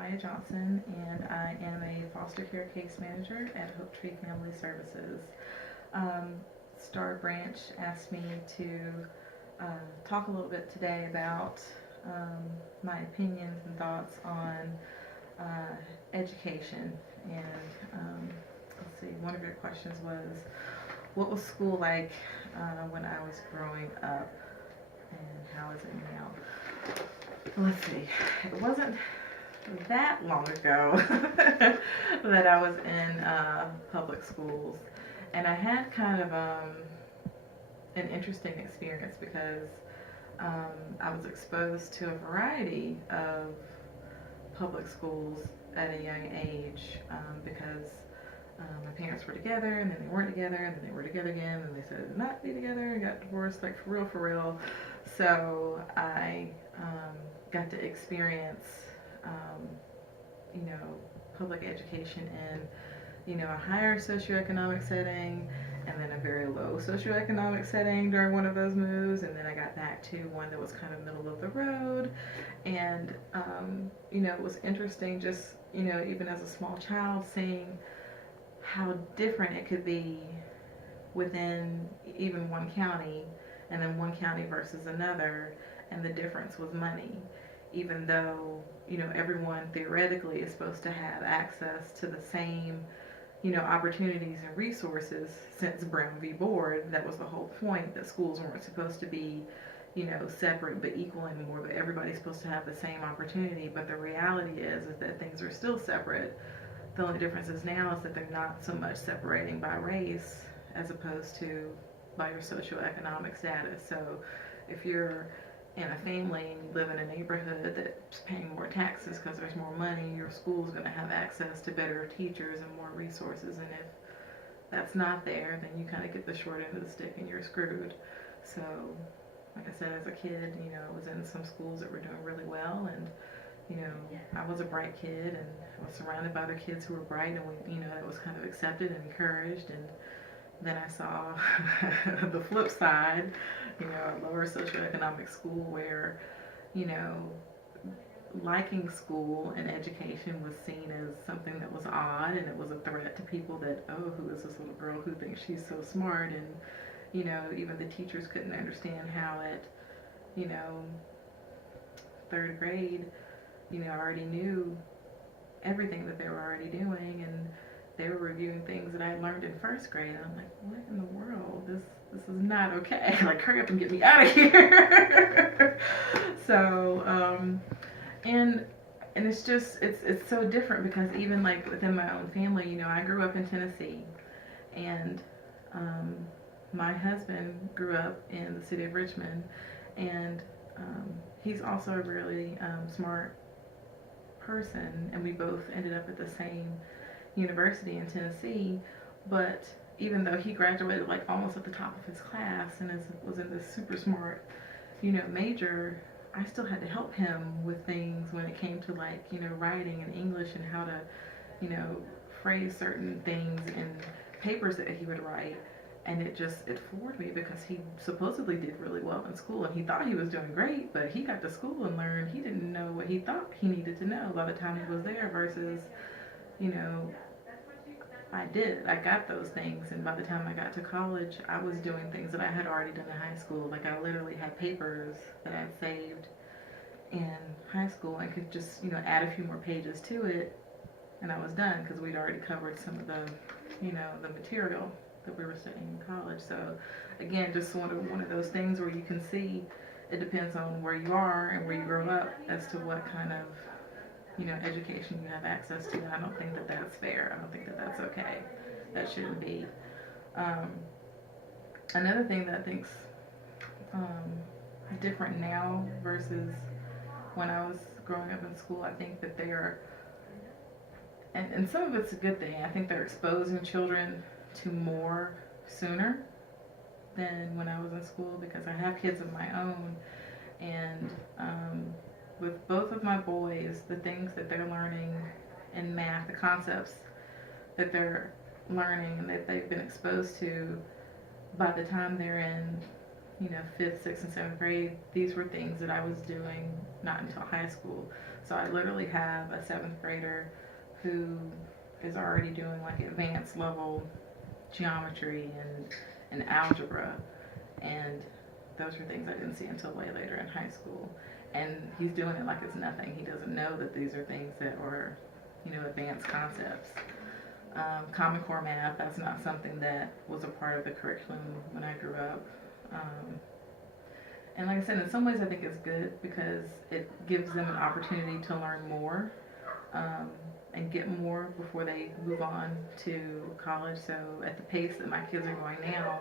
Maya Johnson, and I am a foster care case manager at Hope Tree Family Services. Um, Star Branch asked me to talk a little bit today about um, my opinions and thoughts on education. And let's see, one of your questions was, what was school like when I was growing up, and how is it now? Let's see, it wasn't that long ago that I was in public schools, and I had kind of an interesting experience because I was exposed to a variety of public schools at a young age because my parents were together, and then they weren't together, and then they were together again, and they said not be together, and got divorced, like for real, for real. So I got to experience, um, you know, public education in, a higher socioeconomic setting, and then a very low socioeconomic setting during one of those moves, and then I got back to one that was kind of middle of the road, and it was interesting just, even as a small child, seeing how different it could be within even one county, and then one county versus another, and the difference was money. Even though, everyone theoretically is supposed to have access to the same, opportunities and resources. Since Brown v. Board, that was the whole point, that schools weren't supposed to be, separate but equal anymore, but everybody's supposed to have the same opportunity. But the reality is that things are still separate. The only difference is now is that they're not so much separating by race as opposed to by your socioeconomic status. So if you're in a family and you live in a neighborhood that's paying more taxes because there's more money, your school's going to have access to better teachers and more resources. And if that's not there, then you kind of get the short end of the stick and you're screwed. So, like I said, as a kid, I was in some schools that were doing really well, and I was a bright kid, and I was surrounded by other kids who were bright, and that was kind of accepted and encouraged. And then I saw the flip side, a lower socioeconomic school where, you know, liking school and education was seen as something that was odd, and it was a threat to people that, oh, who is this little girl who thinks she's so smart? And, even the teachers couldn't understand how at, third grade, I already knew everything that they were already doing, and they were reviewing things that I had learned in first grade. And I'm like, what in the world? This is not okay. Like, hurry up and get me out of here. So, and it's just it's so different because even like within my own family, I grew up in Tennessee, and my husband grew up in the city of Richmond, and he's also a really smart person, and we both ended up at the same university in Tennessee. But even though he graduated like almost at the top of his class and was in this super smart, major, I still had to help him with things when it came to like, writing and English and how to, phrase certain things in papers that he would write. And it floored me because he supposedly did really well in school, and he thought he was doing great, but he got to school and learned he didn't know what he thought he needed to know by the time he was there versus, I did. I got those things, and by the time I got to college, I was doing things that I had already done in high school. Like, I literally had papers that I'd saved in high school and could just, add a few more pages to it, and I was done because we'd already covered some of the, the material that we were studying in college. So, again, just one of those things where you can see it depends on where you are and where you grow up as to what kind of, education you have access to. And I don't think that that's fair. I don't think that that's okay. That shouldn't be. Another thing that I think's different now versus when I was growing up in school, I think that they are, and some of it's a good thing, I think they're exposing children to more sooner than when I was in school, because I have kids of my own, and with both of my boys, the things that they're learning in math, the concepts that they're learning and that they've been exposed to, by the time they're in, 5th, 6th, and 7th grade, these were things that I was doing not until high school. So I literally have a seventh grader who is already doing like advanced level geometry and algebra, and those are things I didn't see until way later in high school. And he's doing it like it's nothing. He doesn't know that these are things that are, advanced concepts. Common Core math, that's not something that was a part of the curriculum when I grew up. And like I said, in some ways I think it's good because it gives them an opportunity to learn more and get more before they move on to college. So at the pace that my kids are going now,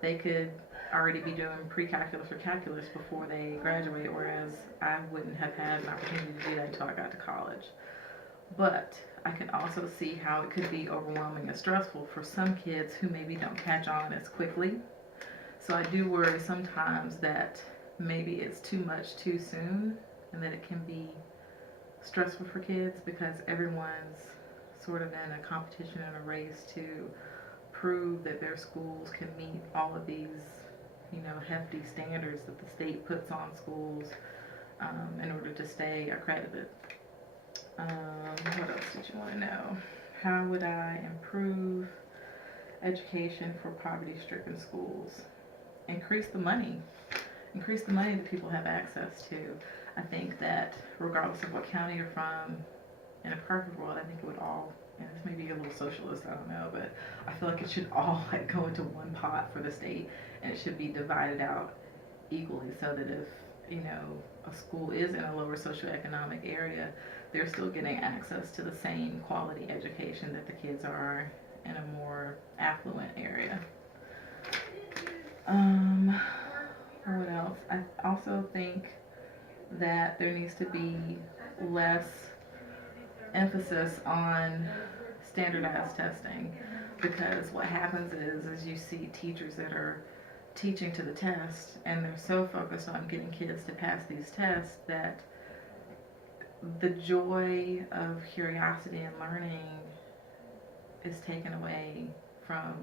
they could already be doing pre-calculus or calculus before they graduate, whereas I wouldn't have had an opportunity to do that until I got to college. But I can also see how it could be overwhelming and stressful for some kids who maybe don't catch on as quickly. So I do worry sometimes that maybe it's too much too soon and that it can be stressful for kids because everyone's sort of in a competition and a race to prove that their schools can meet all of these, hefty standards that the state puts on schools in order to stay accredited. What else did you want to know? How would I improve education for poverty-stricken schools? Increase the money that people have access to. I think that regardless of what county you're from, in a perfect world, I think it would all, and this may be a little socialist, I don't know, but I feel like it should all go into one pot for the state, and it should be divided out equally so that if, a school is in a lower socioeconomic area, they're still getting access to the same quality education that the kids are in a more affluent area. What else? I also think that there needs to be less emphasis on standardized testing, because what happens is you see teachers that are teaching to the test and they're so focused on getting kids to pass these tests that the joy of curiosity and learning is taken away from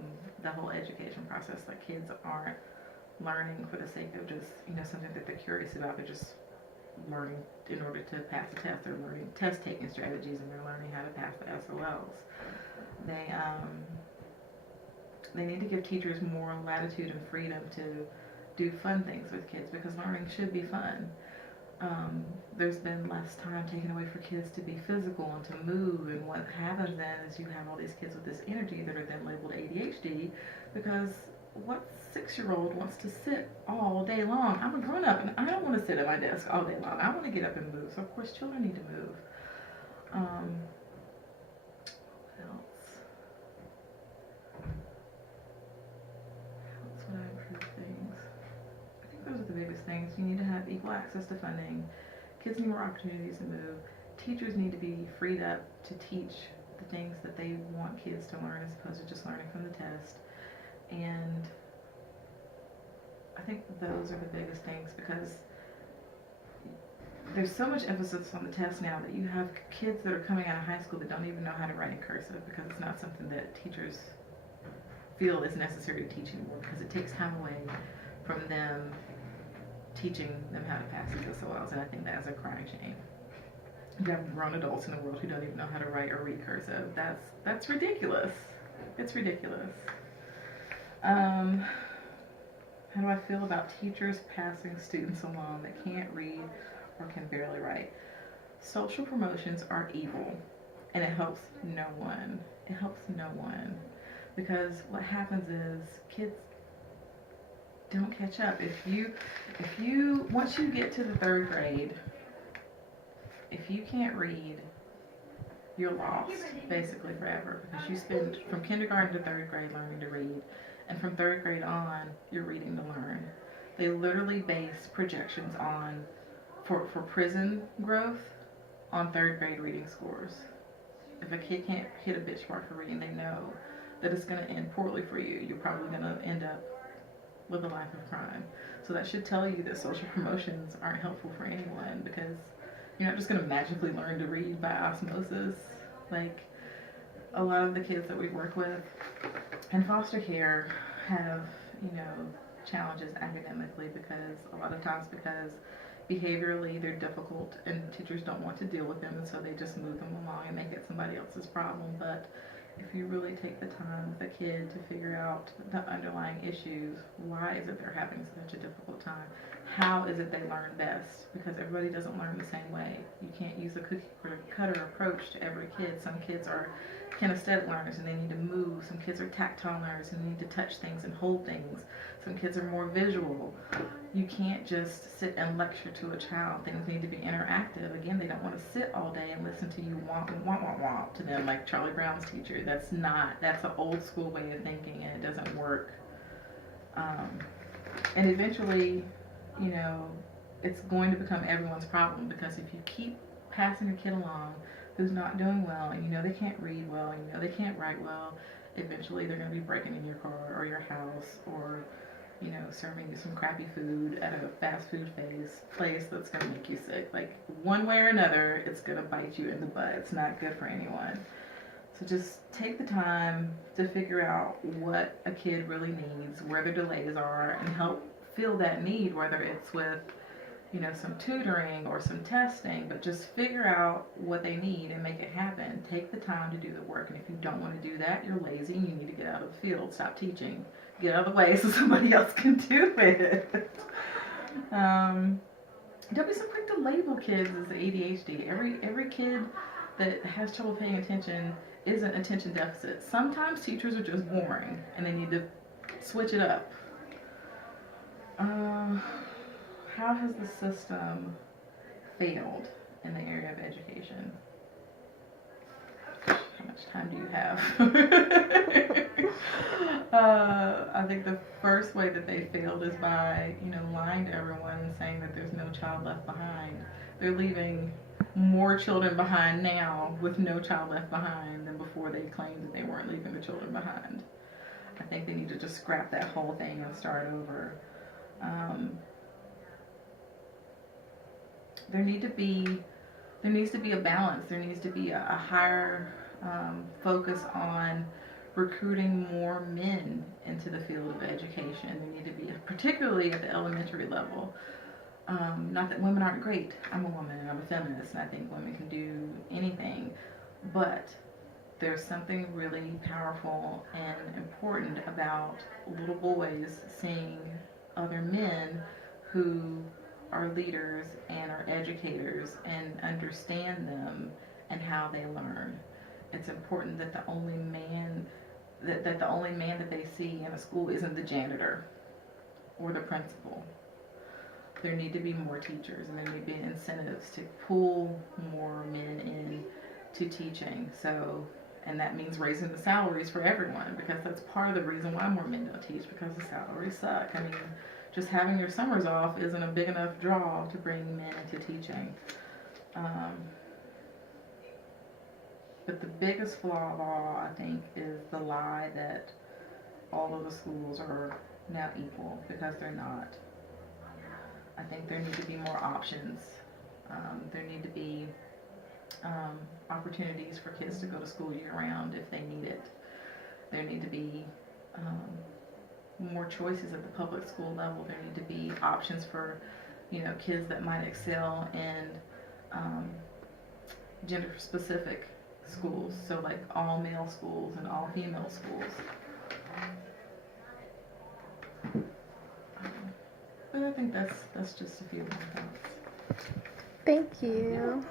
the whole education process. Like, kids aren't learning for the sake of just, something that they're curious about. They're just learning in order to pass the test. They're learning test taking strategies and they're learning how to pass the SOLs. They need to give teachers more latitude and freedom to do fun things with kids, because learning should be fun. There's been less time taken away for kids to be physical and to move, and what happens then is you have all these kids with this energy that are then labeled ADHD, because what 6-year-old wants to sit all day long? I'm a grown-up and I don't want to sit at my desk all day long. I want to get up and move. So of course children need to move. What else? How else would I improve things? I think those are the biggest things. You need to have equal access to funding. Kids need more opportunities to move. Teachers need to be freed up to teach the things that they want kids to learn as opposed to just learning from the test. And I think those are the biggest things, because there's so much emphasis on the test now that you have kids that are coming out of high school that don't even know how to write in cursive, because it's not something that teachers feel is necessary to teach anymore, because it takes time away from them teaching them how to pass these SOLs, and I think that is a crying shame. You have grown adults in the world who don't even know how to write or read cursive. That's ridiculous. It's ridiculous. How do I feel about teachers passing students along that can't read or can barely write? Social promotions are evil, and it helps no one. It helps no one, because what happens is kids don't catch up. If you once you get to the 3rd grade, if you can't read, you're lost basically forever, because you spend from kindergarten to 3rd grade learning to read. And from 3rd grade on, you're reading to learn. They literally base projections on, for prison growth, on 3rd grade reading scores. If a kid can't hit a benchmark for reading, they know that it's going to end poorly for you. You're probably going to end up with a life of crime. So that should tell you that social promotions aren't helpful for anyone, because you're not just going to magically learn to read by osmosis. Like, a lot of the kids that we work with in foster care have, challenges academically, because a lot of times, because behaviorally they're difficult and teachers don't want to deal with them, and so they just move them along and make it somebody else's problem. But if you really take the time with a kid to figure out the underlying issues, why is it they're having such a difficult time? How is it they learn best? Because everybody doesn't learn the same way. You can't use a cookie cutter approach to every kid. Some kids are kinesthetic learners and they need to move. Some kids are tactile learners and need to touch things and hold things. Some kids are more visual. You can't just sit and lecture to a child. Things need to be interactive. Again, they don't want to sit all day and listen to you womp to them like Charlie Brown's teacher. That's an old school way of thinking, and it doesn't work. And eventually, you know, it's going to become everyone's problem, because if you keep passing a kid along who's not doing well, and you know they can't read well, and you know they can't write well, eventually they're going to be breaking in your car or your house, or, you know, serving you some crappy food at a fast food place that's going to make you sick. Like, one way or another, it's going to bite you in the butt. It's not good for anyone. So just take the time to figure out what a kid really needs, where their delays are, and help fill that need, whether it's with, you know, some tutoring or some testing, but just figure out what they need and make it happen. Take the time to do the work, and if you don't want to do that, you're lazy and you need to get out of the field. Stop teaching. Get out of the way so somebody else can do it. Don't be so quick to label kids as ADHD. Every kid that has trouble paying attention isn't attention deficit. Sometimes teachers are just boring and they need to switch it up. How has the system failed in the area of education? How much time do you have? I think the first way that they failed is by, you know, lying to everyone and saying that there's no child left behind. They're leaving more children behind now with no child left behind than before they claimed that they weren't leaving the children behind. I think they need to just scrap that whole thing and start over. There needs to be a balance. There needs to be a higher focus on recruiting more men into the field of education. There need to be, particularly at the elementary level. Not that women aren't great. I'm a woman and I'm a feminist, and I think women can do anything. But there's something really powerful and important about little boys seeing other men who are leaders and are educators and understand them and how they learn. It's important that the only man that they see in a school isn't the janitor or the principal. There need to be more teachers, and there need to be incentives to pull more men in to teaching. So, and that means raising the salaries for everyone, because that's part of the reason why more men don't teach, because the salaries suck. I mean, just having your summers off isn't a big enough draw to bring men into teaching. But the biggest flaw of all, I think, is the lie that all of the schools are now equal, because they're not. I think there need to be more options. There need to be opportunities for kids to go to school year-round if they need it. There need to be more choices at the public school level. There need to be options for, you know, kids that might excel in gender-specific schools, so like all male schools and all female schools. But I think that's just a few of my thoughts. Thank you. Yeah.